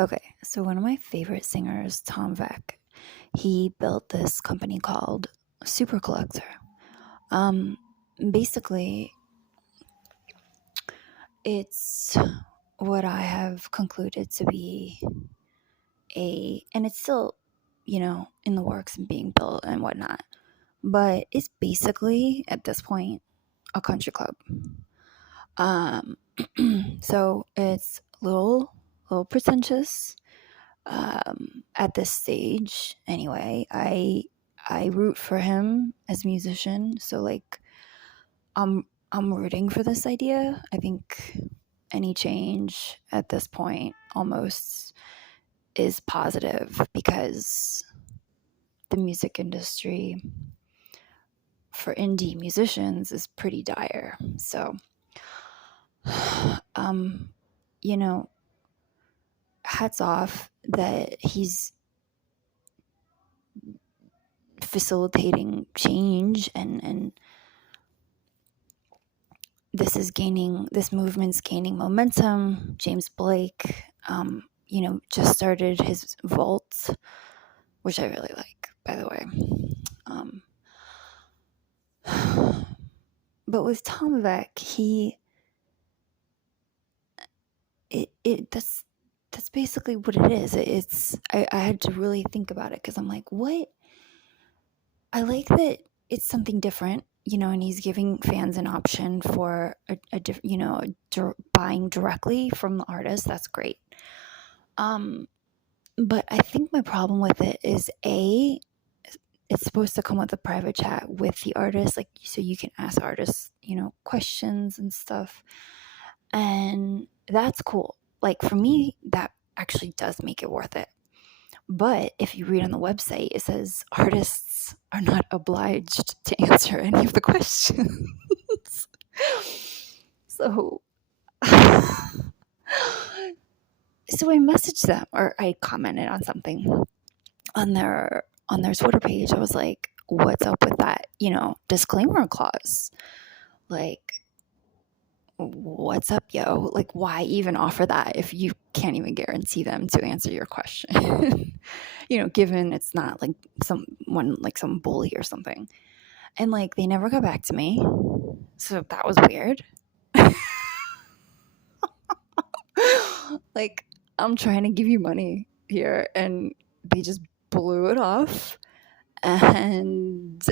Okay, so one of my favorite singers, Tom Veck, he built this company called Supercollector. Um, Basically, it's what I have concluded to be and it's still, in the works and being built and whatnot, but it's basically at this point a country club. Um, so it's little pretentious. At this stage, anyway, I root for him as a musician. So like, I'm rooting for this idea. I think any change at this point almost is positive because the music industry for indie musicians is pretty dire. So, you know, hats off that he's facilitating change and this movement's gaining momentum. James Blake, just started his vault, which I really like, by the way. But with Tom Veck, that's basically what it is. I had to really think about it because I'm like, what? I like that it's something different, and he's giving fans an option for buying directly from the artist. That's great. But I think my problem with it is it's supposed to come with a private chat with the artist, like, so you can ask artists, questions and stuff. And that's cool. Like, for me, that actually does make it worth it. But if you read on the website, it says artists are not obliged to answer any of the questions. So, so I messaged them, or I commented on something on their Twitter page. I was like, what's up with that, disclaimer clause? Like, what's up, yo? Like, why even offer that if you can't even guarantee them to answer your question? Given it's not like some bully or something. And like, they never got back to me. So that was weird. Like, I'm trying to give you money here and they just blew it off. And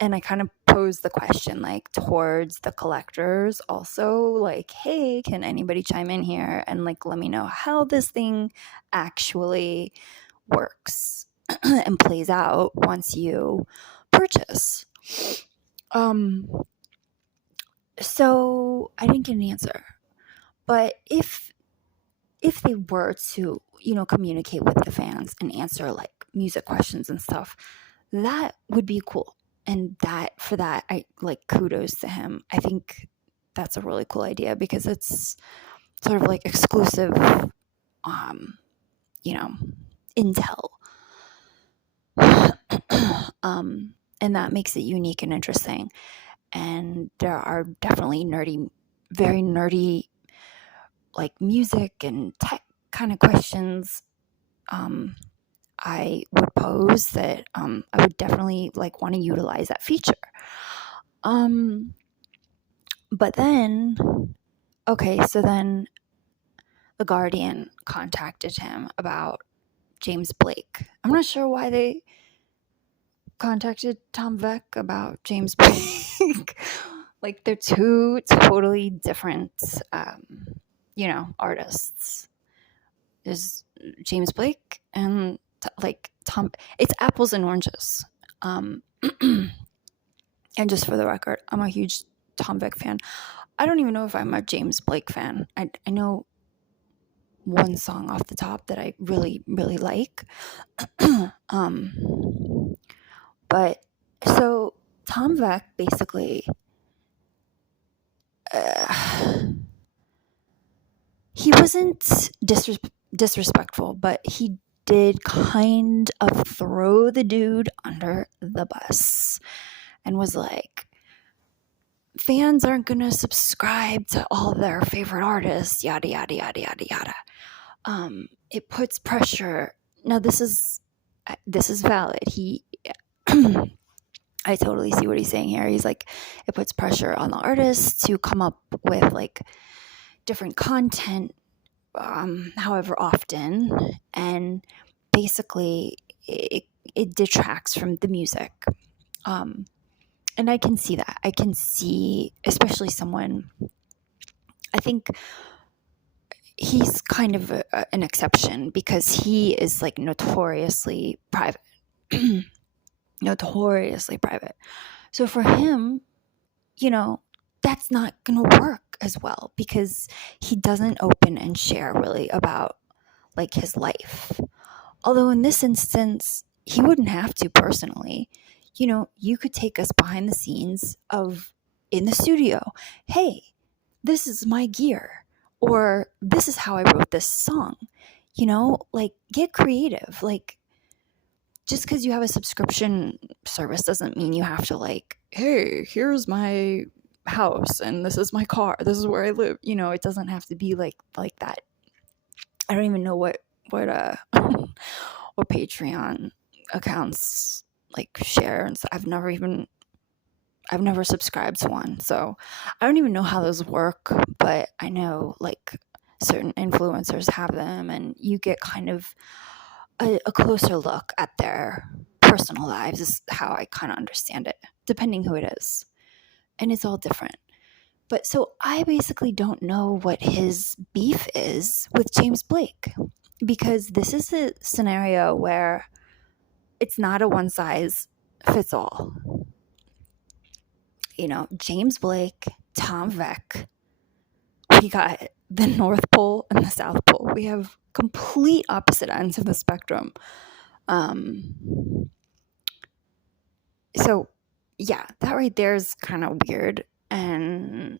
I kind of posed the question, like, towards the collectors also, like, hey, can anybody chime in here and like let me know how this thing actually works and plays out once you purchase. So I didn't get an answer. But if they were to, communicate with the fans and answer like music questions and stuff, that would be cool. And for that, I like, kudos to him. I think that's a really cool idea because it's sort of like exclusive, intel. And that makes it unique and interesting. And there are definitely very nerdy, like music and tech kind of questions I would pose that I would definitely like want to utilize that feature. But then, okay, so then The Guardian contacted him about James Blake. I'm not sure why they contacted Tom Veck about James Blake. Like, they're two totally different, artists. There's James Blake and like Tom. It's apples and oranges. And just for the record, I'm a huge Tom Veck fan. I don't even know if I'm a James Blake fan. I know one song off the top that I really, really like. But so Tom Veck basically, he wasn't disrespectful, but he did kind of throw the dude under the bus and was like, fans aren't going to subscribe to all their favorite artists, yada, yada, yada, yada, yada. it puts pressure. Now this is valid. I totally see what he's saying here. He's like, it puts pressure on the artists to come up with like different content, however often, and basically it detracts from the music. And I can see that. I can see, especially someone, I think he's kind of an exception because he is like notoriously private. Notoriously private. So for him, that's not going to work as well because he doesn't open and share really about like his life. Although in this instance, he wouldn't have to personally. You could take us behind the scenes of in the studio. Hey, this is my gear. Or this is how I wrote this song. Like get creative. Like just because you have a subscription service doesn't mean you have to like, hey, here's my house and this is my car. This is where I live. It doesn't have to be like that. I don't even know what what Patreon accounts like share, and so I've never subscribed to one, so I don't even know how those work, but I know like certain influencers have them and you get kind of a closer look at their personal lives is how I kind of understand it, depending who it is. And it's all different. But so I basically don't know what his beef is with James Blake because this is a scenario where it's not a one size fits all. James Blake, Tom Veck, we got the North Pole and the South Pole. We have complete opposite ends of the spectrum. So yeah, that right there is kind of weird. And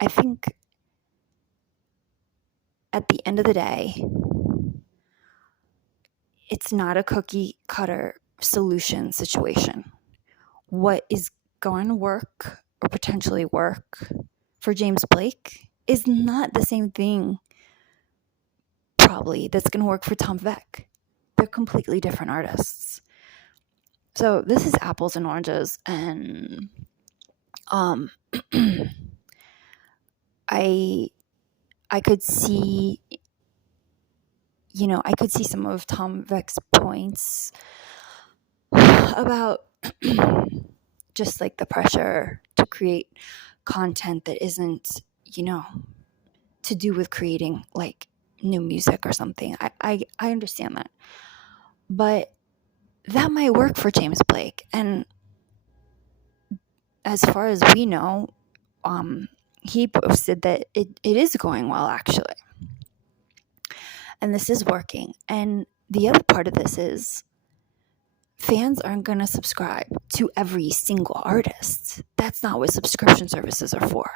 I think at the end of the day, it's not a cookie cutter solution situation. What is going to work or potentially work for James Blake is not the same thing probably that's going to work for Tom Veck. They're completely different artists. So this is apples and oranges, and I could see some of Tom Veck's points about just like the pressure to create content that isn't, to do with creating like new music or something. I understand that. But that might work for James Blake. And as far as we know, he posted that it is going well, actually. And this is working. And the other part of this is fans aren't going to subscribe to every single artist. That's not what subscription services are for.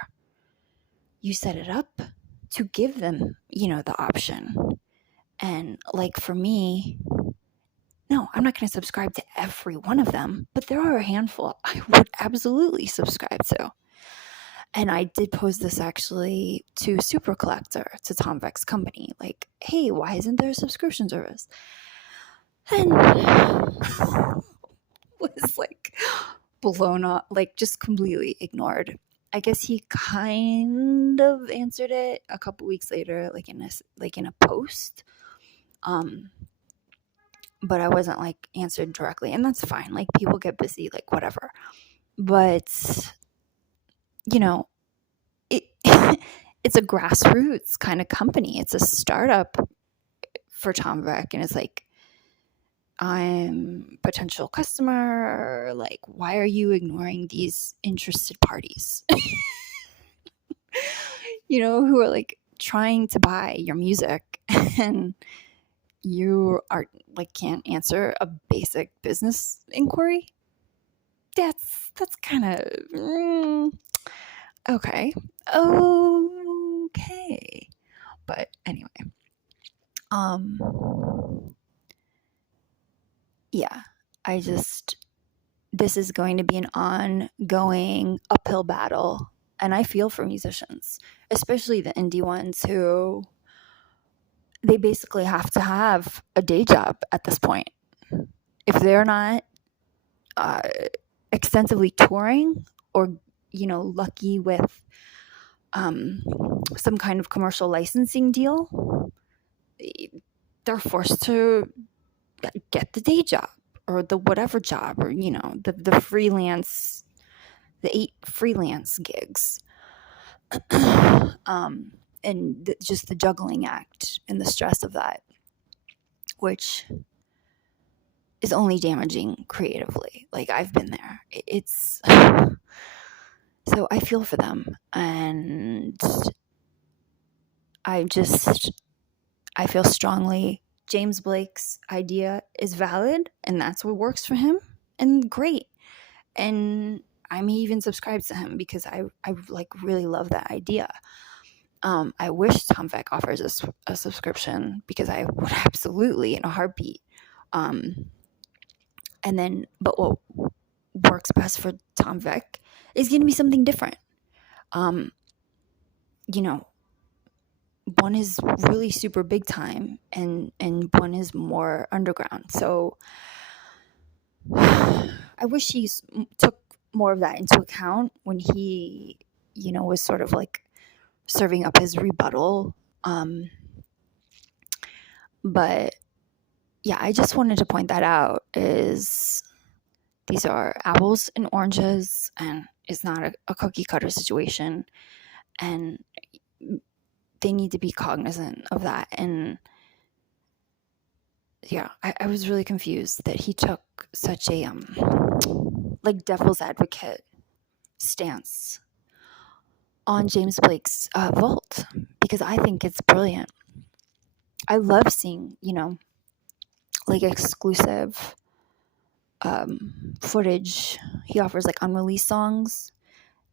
You set it up to give them, the option. And like for me, no, I'm not going to subscribe to every one of them, but there are a handful I would absolutely subscribe to. And I did pose this actually to Supercollector, to Tom Veck's company. Like, hey, why isn't there a subscription service? And was like blown up, like just completely ignored. I guess he kind of answered it a couple weeks later, like in a post. But I wasn't like answered directly, and that's fine. Like people get busy, like whatever. But it it's a grassroots kind of company. It's a startup for Tom Veck, and it's like, I'm a potential customer. Like, why are you ignoring these interested parties? Who are like trying to buy your music, and you are like can't answer a basic business inquiry. That's kind of okay. But anyway, yeah, this is going to be an ongoing uphill battle, and I feel for musicians, especially the indie ones who they basically have to have a day job at this point. If they're not uh, extensively touring or, lucky with some kind of commercial licensing deal, they're forced to get the day job or the whatever job, or the freelance, the 8 freelance gigs. And just the juggling act and the stress of that, which is only damaging creatively. Like, I've been there. It's so I feel for them, and I feel strongly James Blake's idea is valid, and that's what works for him, and great. And I may even subscribe to him because I like really love that idea. I wish Tom Veck offers us a subscription, because I would absolutely, in a heartbeat. And then, but what works best for Tom Veck is going to be something different. One is really super big time, and one is more underground. So I wish he took more of that into account when he, was sort of like serving up his rebuttal. But yeah, I just wanted to point that out, is these are apples and oranges, and it's not a cookie cutter situation, and they need to be cognizant of that. And yeah, I was really confused that he took such a like devil's advocate stance on James Blake's Vault, because I think it's brilliant. I love seeing, like exclusive footage. He offers like unreleased songs.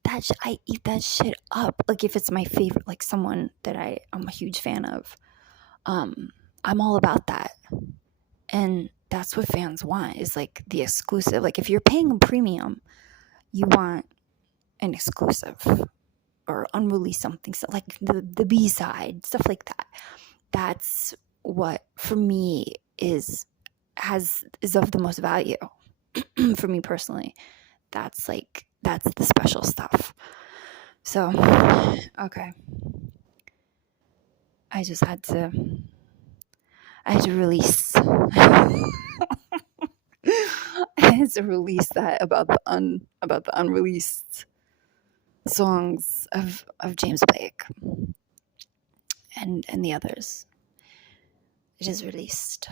I eat that shit up. Like, if it's my favorite, like someone that I'm a huge fan of, I'm all about that. And that's what fans want, is like the exclusive. Like, if you're paying a premium, you want an exclusive or unreleased something, so like the B-side, stuff like that. That's what, for me, is of the most value. For me personally, that's the special stuff. So, okay, I had to release I had to release that about the unreleased songs of James Blake and the others. It is released.